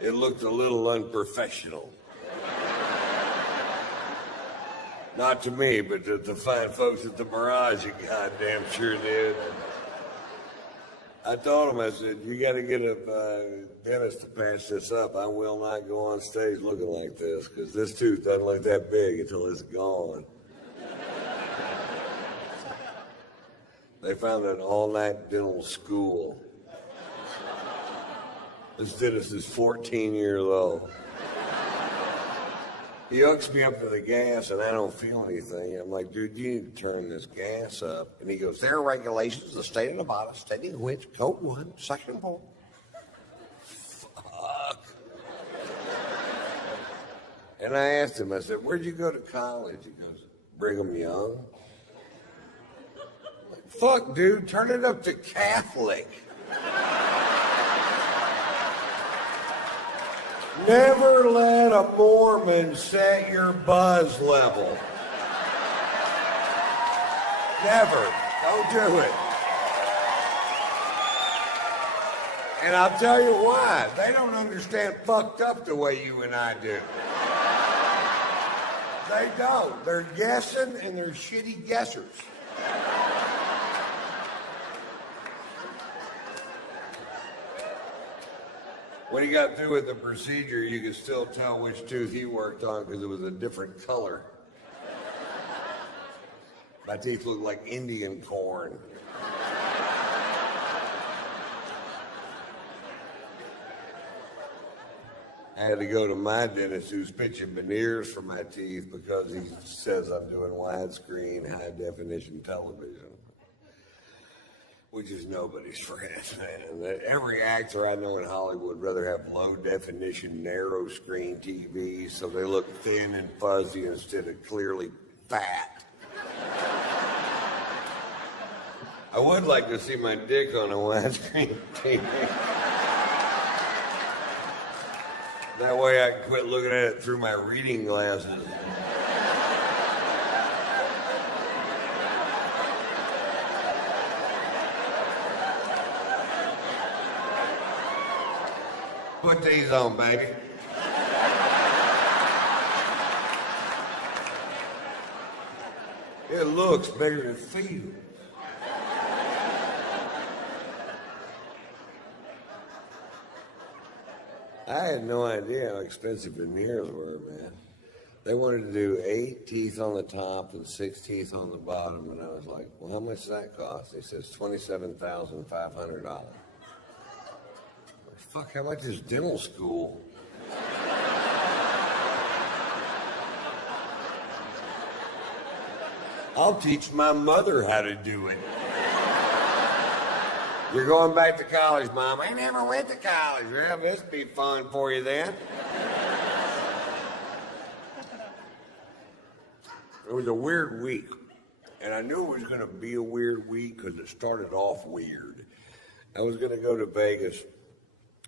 It looked a little unprofessional. Not to me, but to the fine folks at the Mirage, it goddamn sure did. I told him, I said, you got to get a dentist to patch this up. I will not go on stage looking like this, because this tooth doesn't look that big until it's gone. They found an all-night dental school. This dentist is 14 years old. He hooks me up to the gas, and I don't feel anything. I'm like, dude, you need to turn this gas up. And he goes, there are regulations of the state of Nevada, stating which, Code 1, Section 4. Fuck. And I asked him, I said, where'd you go to college? He goes, Brigham Young. I'm like, fuck, dude, turn it up to Catholic. Never let a Mormon set your buzz level. Never. Don't do it. And I'll tell you why. They don't understand fucked up the way you and I do. They don't. They're guessing, and they're shitty guessers. When he got through with the procedure, you could still tell which tooth he worked on because it was a different color. My teeth looked like Indian corn. I had to go to my dentist who's pitching veneers for my teeth because he says I'm doing widescreen, high-definition television. Which is nobody's friend, man. Every actor I know in Hollywood would rather have low-definition, narrow-screen TVs so they look thin and fuzzy instead of clearly fat. I would like to see my dick on a widescreen TV. That way I can quit looking at it through my reading glasses. Put these on, baby. It looks bigger than it feels. I had no idea how expensive veneers were, man. They wanted to do 8 teeth on the top and 6 teeth on the bottom, and I was like, well, how much does that cost? He says $27,500. Fuck, how much is dental school? I'll teach my mother how to do it. You're going back to college, Mom. I never went to college. Well, this would be fun for you then. It was a weird week. And I knew it was going to be a weird week because it started off weird. I was going to go to Vegas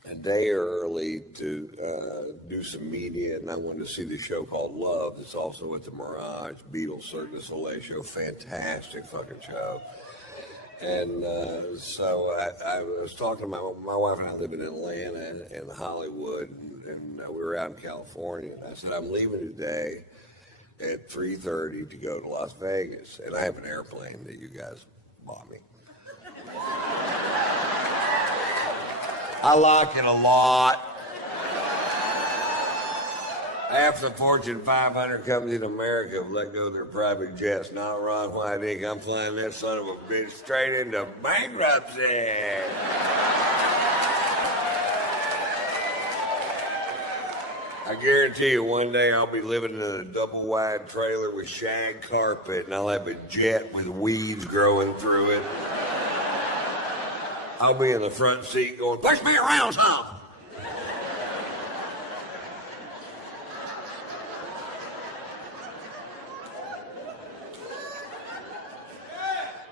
a day early to do some media, and I wanted to see the show called Love. It's also at the Mirage, Beatles, Cirque du Soleil show. Fantastic fucking show. And so I was talking to my wife and I live in Atlanta and Hollywood, and we were out in California. And I said, I'm leaving today at 3:30 to go to Las Vegas. And I have an airplane that you guys bought me. I like it a lot. Half the Fortune 500 companies in America have let go of their private jets. Not Ron White Inc. I'm flying that son of a bitch straight into bankruptcy. I guarantee you one day I'll be living in a double-wide trailer with shag carpet, and I'll have a jet with weeds growing through it. I'll be in the front seat going, push me around some.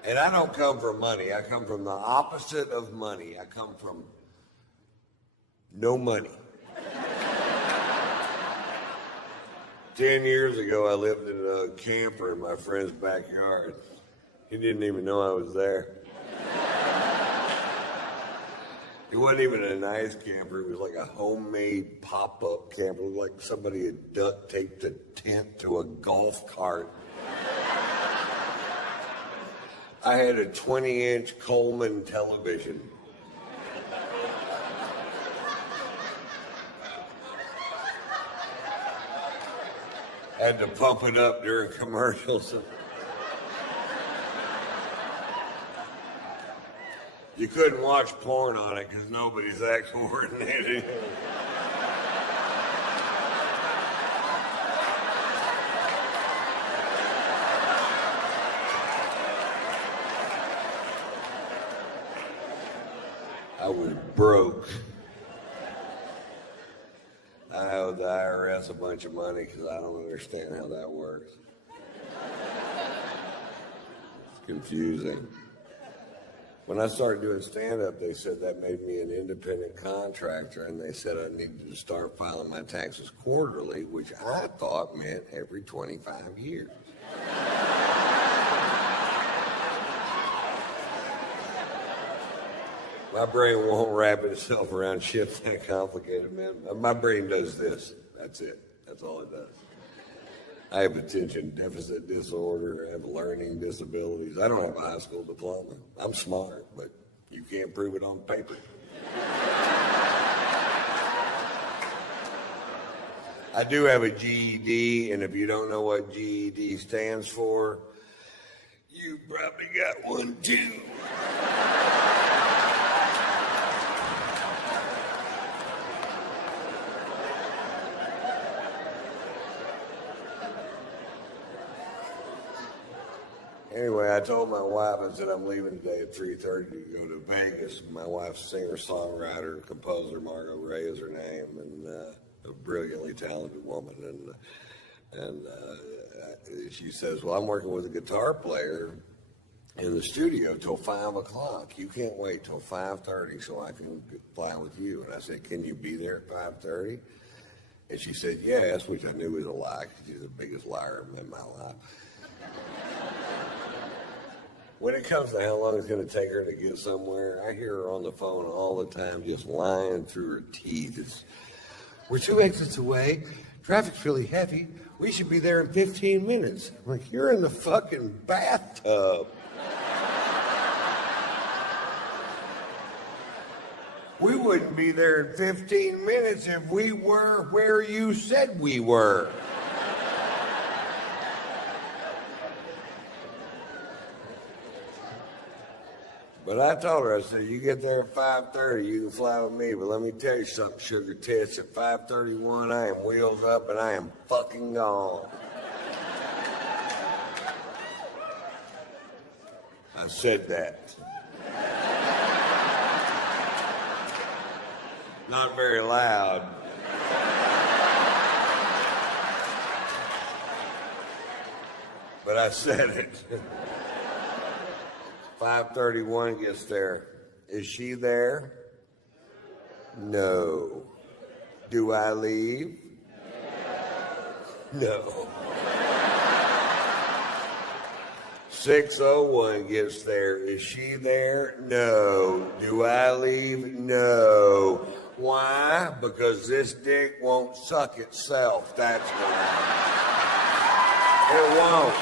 And I don't come from money. I come from the opposite of money. I come from no money. 10 years ago, I lived in a camper in my friend's backyard. He didn't even know I was there. It wasn't even a nice camper. It was like a homemade pop-up camper. It was like somebody had duct taped a tent to a golf cart. I had a 20-inch Coleman television. Had to pump it up during commercials. You couldn't watch porn on it because nobody's that coordinated. I was broke. I owe the IRS a bunch of money because I don't understand how that works. It's confusing. When I started doing stand-up, they said that made me an independent contractor, and they said I needed to start filing my taxes quarterly, which I thought meant every 25 years. My brain won't wrap itself around shit that complicated, man. My brain does this. That's it. That's all it does. I have attention deficit disorder. I have learning disabilities. I don't have a high school diploma. I'm smart, but you can't prove it on paper. I do have a GED, and if you don't know what GED stands for, you probably got one too. Anyway, I told my wife, I said, I'm leaving today at 3:30 to go to Vegas. My wife's singer-songwriter, composer, Margot Ray is her name, and a brilliantly talented woman. And she says, well, I'm working with a guitar player in the studio till 5 o'clock. You can't wait till 5:30 so I can fly with you. And I said, can you be there at 5:30? And she said, yes, which I knew was a lie, because she's the biggest liar in my life. When it comes to how long it's going to take her to get somewhere, I hear her on the phone all the time just lying through her teeth. We're 2 exits away. Traffic's really heavy. We should be there in 15 minutes. I'm like, you're in the fucking bathtub. We wouldn't be there in 15 minutes if we were where you said we were. But I told her, I said, you get there at 5:30, you can fly with me. But let me tell you something, sugar tits. At 5:31, I am wheels up and I am fucking gone. I said that. Not very loud. But I said it. 5:31 gets there. Is she there? No. Do I leave? No. 6:01 gets there. Is she there? No. Do I leave? No. Why? Because this dick won't suck itself. That's why. It won't.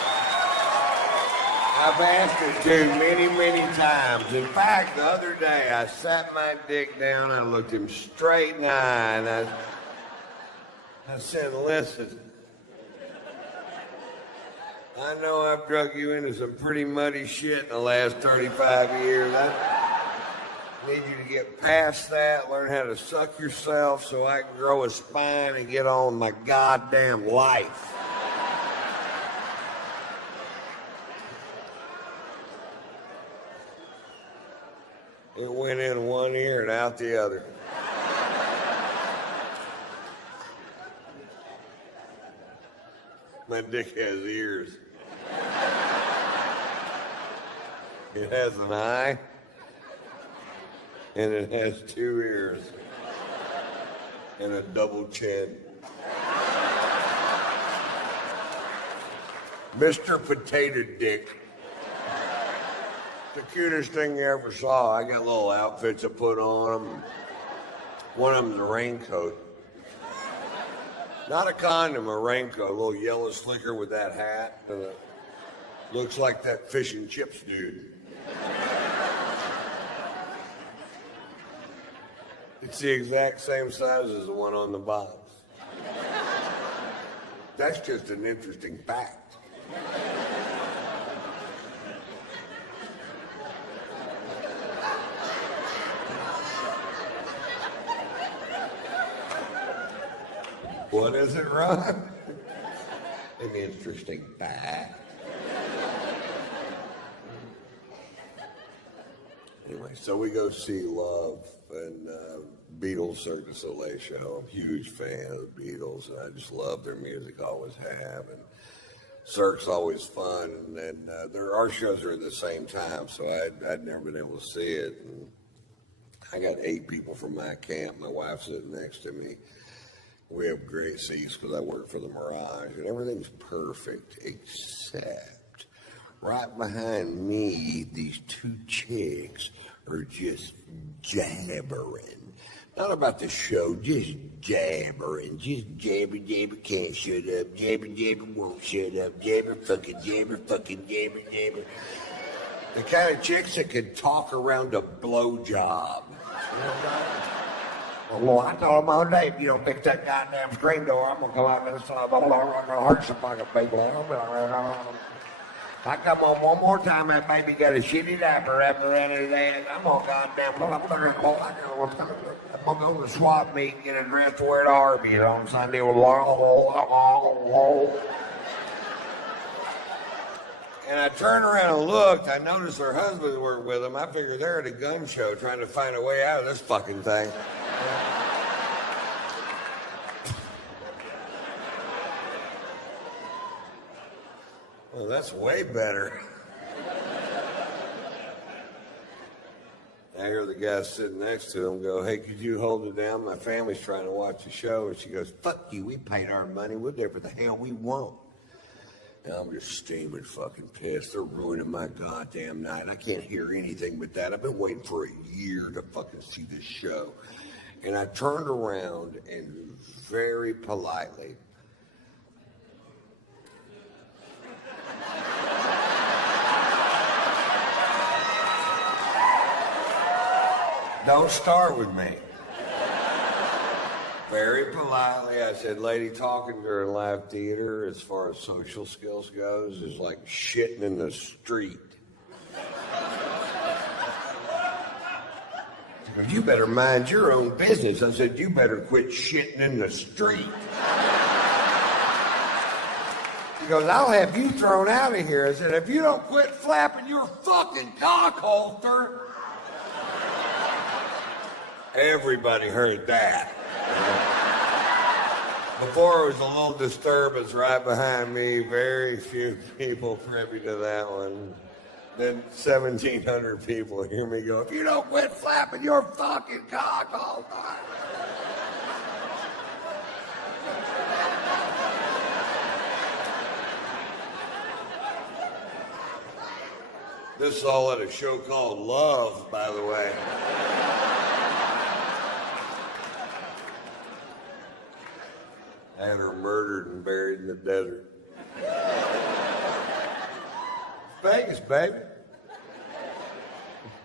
I've asked it to many, many times. In fact, the other day, I sat my dick down, I looked him straight in the eye, and I said, listen, I know I've drug you into some pretty muddy shit in the last 35 years. I need you to get past that, learn how to suck yourself so I can grow a spine and get on with my goddamn life. It went in one ear and out the other. My dick has ears. It has an eye, and it has 2 ears, and a double chin. Mr. Potato Dick the cutest thing you ever saw. I got little outfits I put on them. One of them's a raincoat. Not a condom, a raincoat. A little yellow slicker with that hat. Looks like that fish and chips dude. It's the exact same size as the one on the box. That's just an interesting fact. What is it, Ron? An interesting fact. Anyway, so we go see Love and Beatles Cirque du Soleil show. I'm a huge fan of the Beatles, and I just love their music, always have. And Cirque's always fun, and our shows are at the same time, so I'd never been able to see it. And I got 8 people from my camp. My wife's sitting next to me. We have great seats because I work for the Mirage, and everything's perfect except right behind me, these 2 chicks are just jabbering. Not about the show, just jabbering. Just jabber, jabber, can't shut up. Jabber, jabber, won't shut up. Jabber, fucking jabber, jabber. The kind of chicks that can talk around a blowjob. Well, I told him all day, if you don't fix that goddamn screen door, I'm going to come out this time. I'm going to hurt some fucking people. If I come on one more time, that baby got a shitty diaper wrapped around his ass, I'm going to go to the swap meet and get a dress to wear to Arby's on Sunday. And I turned around and looked. I noticed her husband were with them. I figured they're at a gun show trying to find a way out of this fucking thing. Well, that's way better. I hear the guy sitting next to him go, hey, could you hold it down? My family's trying to watch the show. And she goes, fuck you, we paid our money. We'll do whatever the hell we want. And I'm just steaming fucking pissed. They're ruining my goddamn night. I can't hear anything but that. I've been waiting for a year to fucking see this show. And I turned around and very politely, don't start with me. Very politely, I said, lady, talking during live theater, as far as social skills goes, is like shitting in the street. She goes, you better mind your own business. I said, you better quit shitting in the street. She goes, I'll have you thrown out of here. I said, if you don't quit flapping your fucking cock holster. Everybody heard that. Before, it was a little disturbance right behind me. Very few people privy to that one. Then 1,700 people hear me go, if you don't quit flapping your fucking cock all the time. This is all at a show called Love, by the way. I had her murdered and buried in the desert. It's Vegas, baby.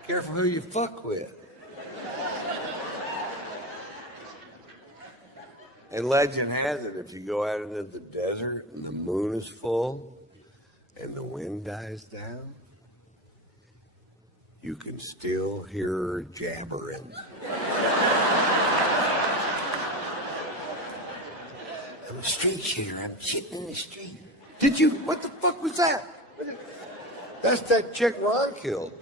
Careful who you fuck with. And legend has it, if you go out into the desert and the moon is full and the wind dies down, you can still hear her jabbering. I'm a street shooter. I'm shitting in the street. Did you? What the fuck was that? That's that chick Ron killed.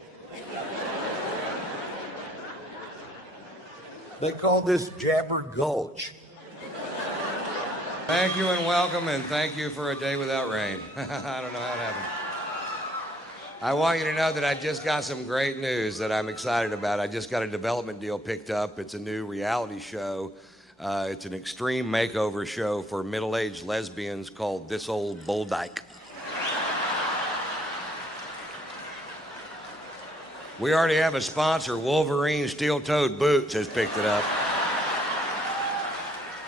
They call this Jabber Gulch. Thank you and welcome, and thank you for a day without rain. I don't know how it happened. I want you to know that I just got some great news that I'm excited about. I just got a development deal picked up. It's a new reality show. It's an extreme makeover show for middle-aged lesbians called This Old Bull Dyke. We already have a sponsor. Wolverine Steel-Toed Boots has picked it up.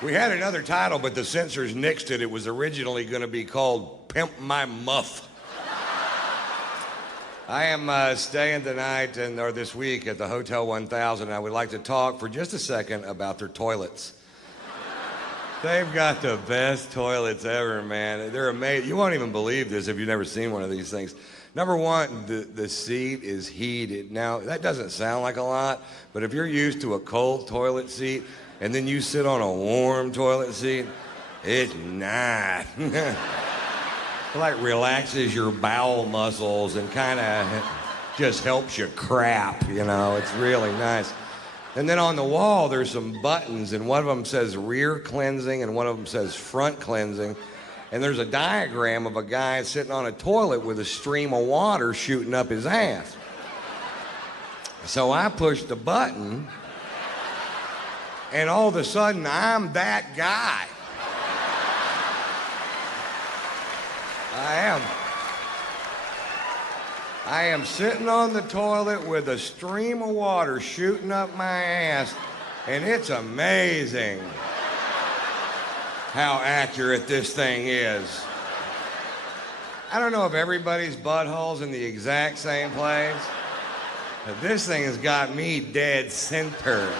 We had another title, but the censors nixed it. It was originally going to be called Pimp My Muff. I am staying tonight or this week at the Hotel 1000. I would like to talk for just a second about their toilets. They've got the best toilets ever, man. They're amazing. You won't even believe this if you've never seen one of these things. Number one, the seat is heated. Now, that doesn't sound like a lot, but if you're used to a cold toilet seat and then you sit on a warm toilet seat, it's nice. It like relaxes your bowel muscles and kind of just helps you crap, you know. It's really nice. And then on the wall, there's some buttons, and one of them says rear cleansing and one of them says front cleansing. And there's a diagram of a guy sitting on a toilet with a stream of water shooting up his ass. So I pushed the button, and all of a sudden, I'm that guy. I am sitting on the toilet with a stream of water shooting up my ass, and it's amazing how accurate this thing is. I don't know if everybody's butthole's in the exact same place, but this thing has got me dead center.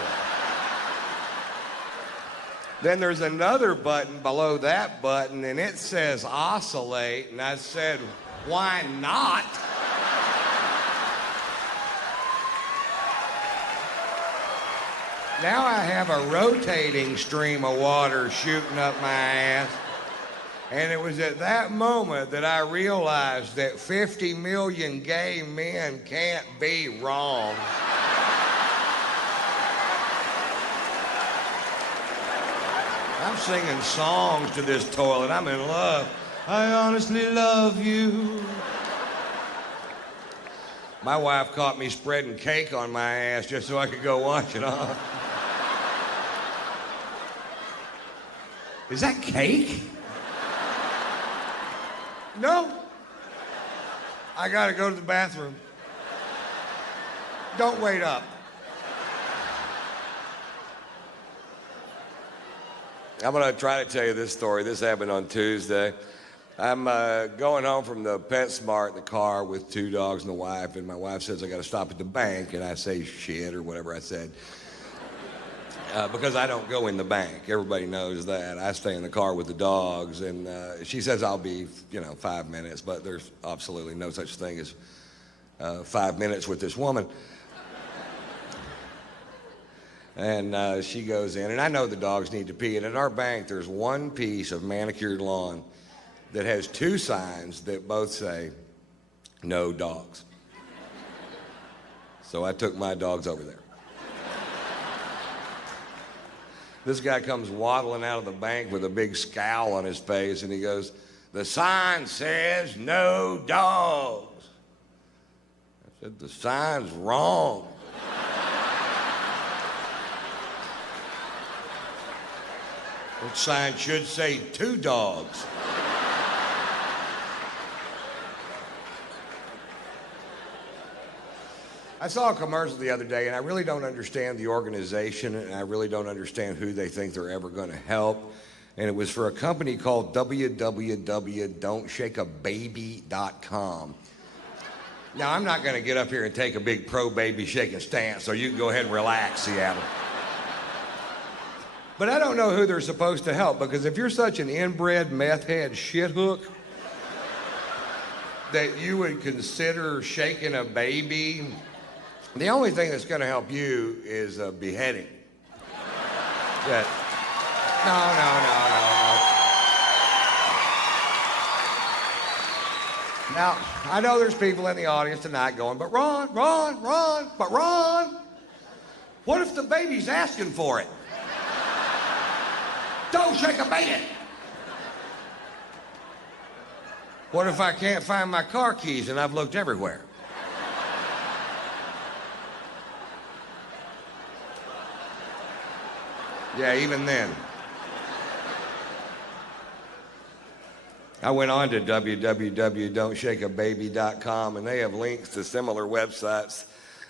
Then there's another button below that button, and it says oscillate, and I said, why not? Now I have a rotating stream of water shooting up my ass. And it was at that moment that I realized that 50 million gay men can't be wrong. I'm singing songs to this toilet. I'm in love. I honestly love you. My wife caught me spreading cake on my ass just so I could go wash it off. Is that cake? No. I gotta go to the bathroom. Don't wait up. I'm gonna try to tell you this story. This happened on Tuesday. I'm going home from the PetSmart in the car with two dogs and a wife, and my wife says I gotta stop at the bank, and I say shit or whatever I said. Because I don't go in the bank. Everybody knows that. I stay in the car with the dogs, and she says I'll be, 5 minutes, but there's absolutely no such thing as 5 minutes with this woman. And she goes in, and I know the dogs need to pee, and at our bank there's one piece of manicured lawn that has two signs that both say, no dogs. So I took my dogs over there. This guy comes waddling out of the bank with a big scowl on his face, and he goes, the sign says no dogs. I said, the sign's wrong. The sign should say two dogs. I saw a commercial the other day, and I really don't understand the organization, and I really don't understand who they think they're ever going to help. And it was for a company called www.don'tshakeababy.com. Now, I'm not going to get up here and take a big pro-baby shaking stance, so you can go ahead and relax, Seattle. But I don't know who they're supposed to help, because if you're such an inbred meth head shithook that you would consider shaking a baby, the only thing that's going to help you is a beheading. No. Now, I know there's people in the audience tonight going, but Ron, what if the baby's asking for it? Don't shake a baby. What if I can't find my car keys and I've looked everywhere? Yeah, even then. I went on to www.don'tshakeababy.com, and they have links to similar websites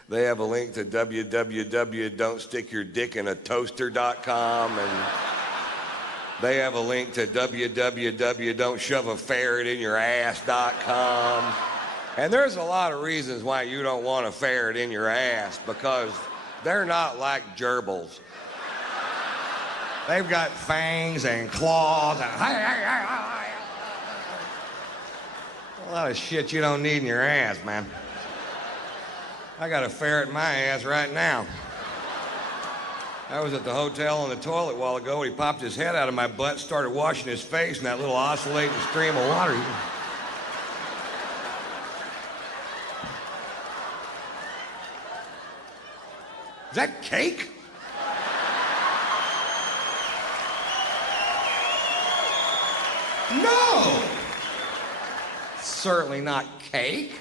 They have a link to www.don'tstickyourdickinaToaster.com, and they have a link to www.don'tshoveaferretinyourass.com. And there's a lot of reasons why you don't want a ferret in your ass, because they're not like gerbils. They've got fangs and claws and a lot of shit you don't need in your ass, man. I got a ferret in my ass right now. I was at the hotel on the toilet a while ago, and he popped his head out of my butt, started washing his face in that little oscillating stream of water. Is that cake? No! Certainly not cake.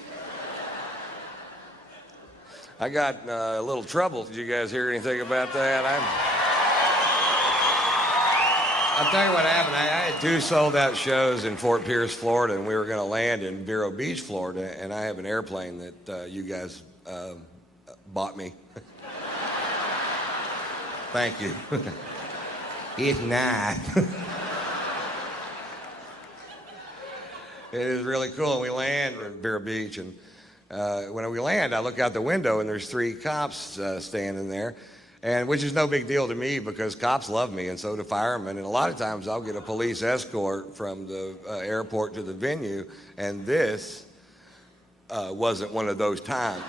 I got a little trouble. Did you guys hear anything about that? I'll tell you what happened. I had 2 sold-out shows in Fort Pierce, Florida, and we were going to land in Vero Beach, Florida, and I have an airplane that you guys bought me. Thank you. It's nice. It is really cool. And we land at Vero Beach, and when we land, I look out the window, and there's 3 cops standing there, and which is no big deal to me because cops love me, and so do firemen. And a lot of times I'll get a police escort from the airport to the venue, and this wasn't one of those times.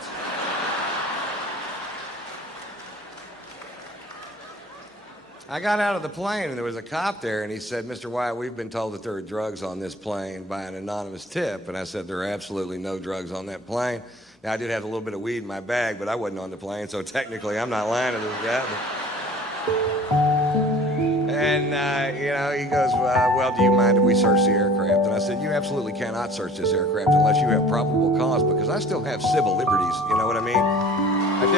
I got out of the plane, and there was a cop there, and he said, "Mr. Wyatt, we've been told that there are drugs on this plane by an anonymous tip." And I said, "There are absolutely no drugs on that plane." Now, I did have a little bit of weed in my bag, but I wasn't on the plane, so technically I'm not lying to this guy. And, he goes, well, do you mind if we search the aircraft? And I said, "You absolutely cannot search this aircraft unless you have probable cause, because I still have civil liberties, you know what I mean? I do."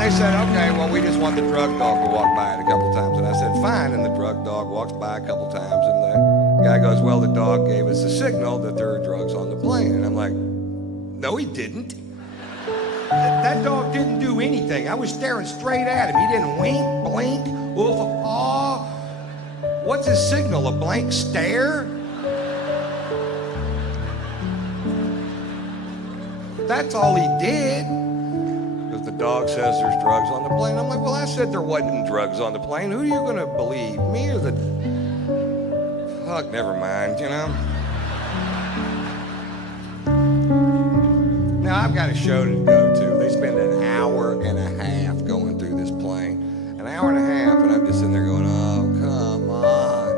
They said, "Okay, well, we just want the drug dog to walk by it a couple times." And I said, "Fine." And the drug dog walks by a couple times, and the guy goes, "Well, the dog gave us a signal that there are drugs on the plane." And I'm like, "No, he didn't. That dog didn't do anything. I was staring straight at him. He didn't wink, blink, woof, aw. What's his signal, a blank stare? That's all he did." The dog says there's drugs on the plane. I'm like, "Well, I said there wasn't drugs on the plane. Who are you going to believe, me or the..." Fuck, never mind, you know? Now, I've got a show to go to. They spend an hour and a half going through this plane. An hour and a half, and I'm just sitting there going, "Oh, come on."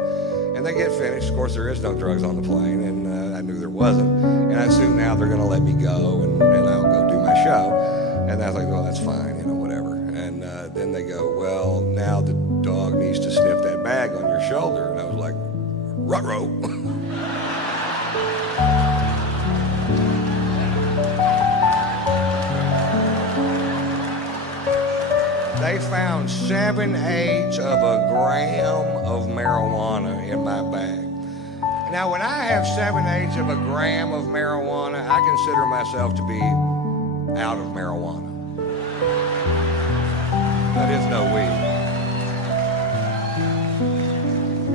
And they get finished. Of course, there is no drugs on the plane, and I knew there wasn't. And I assume now they're going to let me go, and I'll go do my show. And I was like, "Well, that's fine, whatever." And then they go, "Well, now the dog needs to sniff that bag on your shoulder." And I was like, "Ruh-roh." They found 7/8 of a gram of marijuana in my bag. Now, when I have 7/8 of a gram of marijuana, I consider myself to be out of marijuana. That is no weed.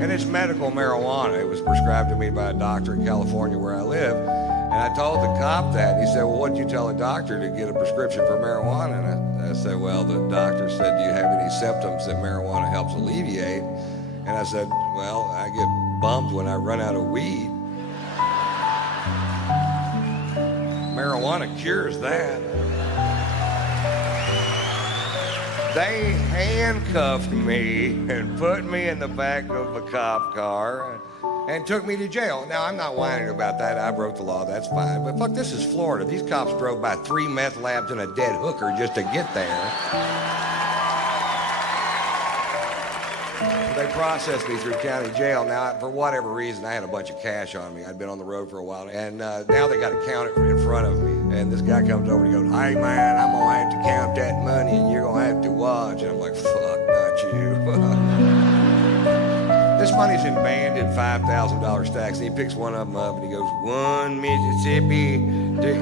And it's medical marijuana. It was prescribed to me by a doctor in California where I live. And I told the cop that. And he said, "Well, what did you tell a doctor to get a prescription for marijuana?" And I said, "Well, the doctor said, 'Do you have any symptoms that marijuana helps alleviate?' And I said, 'Well, I get bummed when I run out of weed.'" Marijuana cures that. They handcuffed me and put me in the back of a cop car and took me to jail. Now, I'm not whining about that. I broke the law. That's fine. But fuck, this is Florida. These cops drove by 3 meth labs and a dead hooker just to get there. They processed me through county jail. Now, for whatever reason, I had a bunch of cash on me. I'd been on the road for a while. And now they got to count it in front of me. And this guy comes over and he goes, "Hey, man, I'm going to have to count that money and you're going to have to watch." And I'm like, "Fuck, not you." This money's in banded $5,000 stacks. And he picks one of them up and he goes, "One Mississippi, two."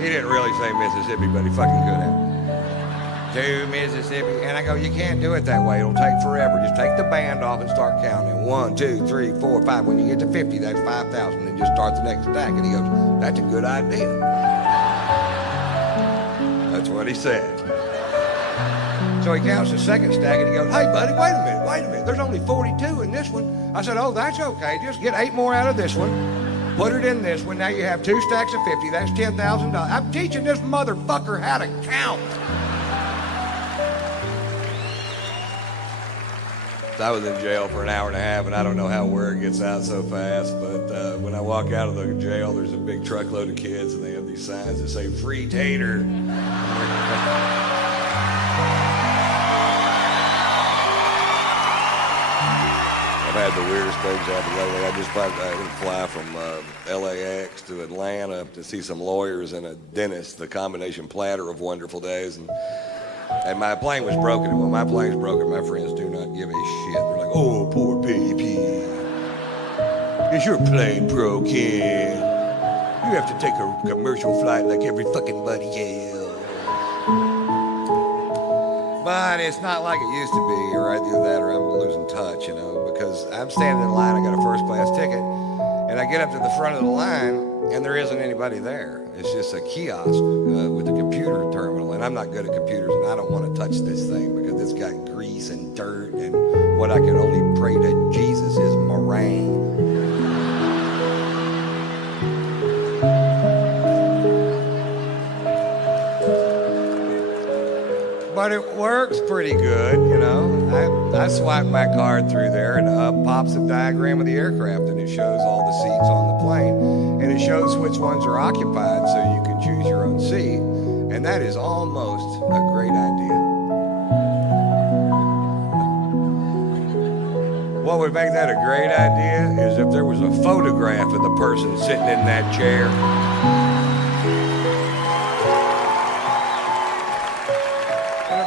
He didn't really say Mississippi, but he fucking could have. To Mississippi. And I go, you can't do it that way. It'll take forever. Just take the band off and start counting. 1, 2, 3, 4, 5. When you get to 50, that's 5,000. And just start the next stack. And he goes, that's a good idea. That's what he said. So he counts the second stack and he goes, hey, buddy, wait a minute. There's only 42 in this one. I said, oh, that's okay. Just get 8 more out of this one. Put it in this one. Now you have 2 stacks of 50. That's $10,000. I'm teaching this motherfucker how to count. I was in jail for an hour and a half, and I don't know how word gets out so fast, but when I walk out of the jail, there's a big truckload of kids, and they have these signs that say, free tater. I've had the weirdest things happen lately. I just fly from LAX to Atlanta to see some lawyers and a dentist, the combination platter of wonderful days, and my plane was broken, and when my plane's broken, my friends do not give a shit. They're like, oh, poor baby. Is your plane broken? You have to take a commercial flight like every fucking buddy else. But it's not like it used to be, or either that or I'm losing touch, you know, because I'm standing in line, I got a first class ticket, and I get up to the front of the line, and there isn't anybody there. It's just a kiosk with a computer terminal, and I'm not good at computers, and I don't want to touch this thing because it's got grease and dirt, and what I can only pray to Jesus is meringue. But it works pretty good, you know. I swipe my card through there, and up pops a diagram of the aircraft, and it shows all the seats on the plane, and it shows which ones are occupied so you can choose your own seat, and that is almost a great idea. What would make that a great idea is if there was a photograph of the person sitting in that chair.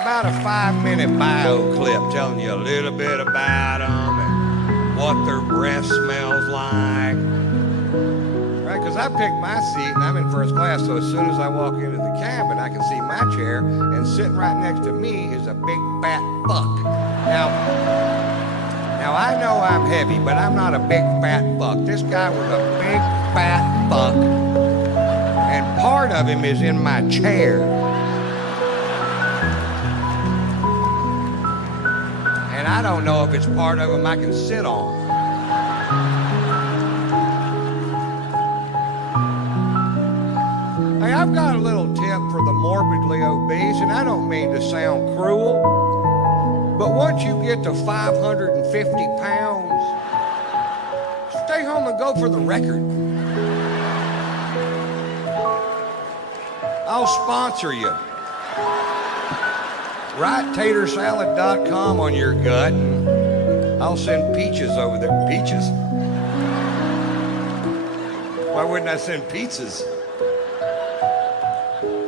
About a 5-minute bio clip telling you a little bit about them and what their breath smells like. Right, because I picked my seat and I'm in first class, so as soon as I walk into the cabin, I can see my chair, and sitting right next to me is a big fat fuck. Now I know I'm heavy, but I'm not a big fat fuck. This guy was a big fat fuck, and part of him is in my chair. And I don't know if it's part of them I can sit on. Hey, I've got a little tip for the morbidly obese, and I don't mean to sound cruel, but once you get to 550 pounds, stay home and go for the record. I'll sponsor you. Write tatersalad.com on your gut, and I'll send peaches over there. Peaches? Why wouldn't I send pizzas?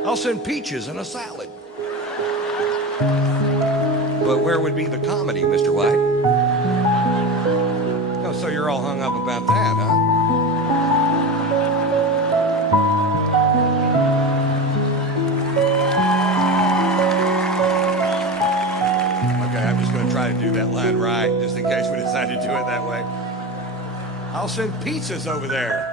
I'll send peaches in a salad. But where would be the comedy, Mr. White? Oh, so you're all hung up about that, huh? Try to do that line right, just in case we decide to do it that way. I'll send pizzas over there.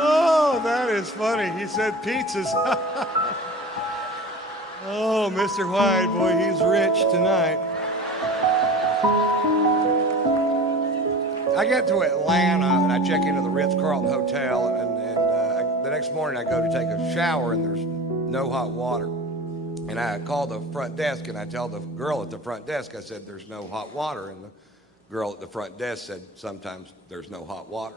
Oh, that is funny. He said pizzas. Oh, Mr. White, boy, he's rich tonight. I get to Atlanta and I check into the Ritz-Carlton Hotel, and the next morning I go to take a shower and there's no hot water. And I call the front desk and I tell the girl at the front desk, I said, there's no hot water. And the girl at the front desk said, sometimes there's no hot water.